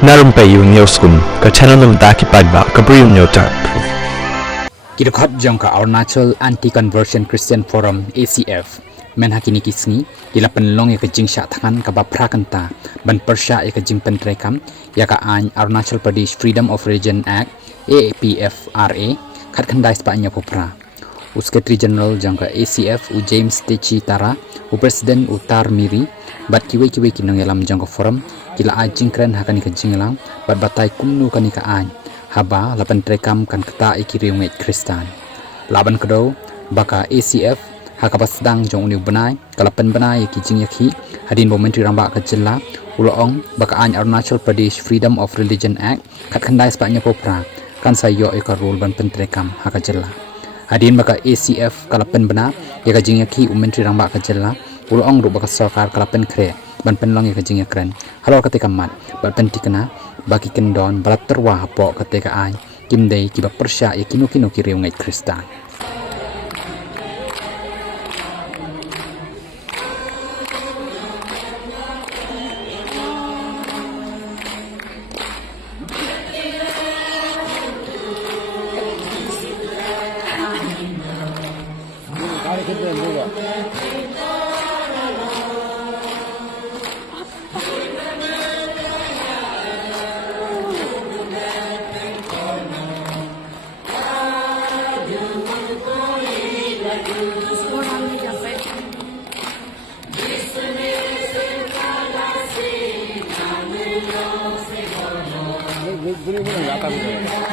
Narumpayu Neoskun, ka channel nam daki padba, ka briu nyotar. Kirkhot jongka Arunachal Anti-Conversion Christian Forum ACF men hakini kisni ilapan long ya jingsha thangan ka baprakanta ban persya ya jing pentrekam ya ka an Arunachal Pradesh Freedom of Religion Act APFRA khat khandai spanya popra u Secretary General jongka ACF u James Techi Tara u President Utar Miri bat kiwe kinong yalam jongka forum kila ajing kren hakani ka jinglang bat batai kumnu kani ka an haba lapan trekam kan kata ikiriunget Kristan laban kedo baka ACF hakaba sedang jong uniu benai kalapan benai kijing yakhi hadin momentary ramba ka jilla uloong baka an Arunachal Pradesh Freedom of Religion Act khat khandai spanya popra kan sayo eka rule ban pentrekam haka jilla hadin baka ACF kalapan bena ya ka jing yakhi momentary ramba ka jilla uloong ru baka sarkar kalapan kre ban penlong ya ka jing yakren halor ketika mat ban pentikna baki kendon balat terwah po ketika ai kimdei kiba persya ya kinu kiriungai Kristan Gini nggak tahu.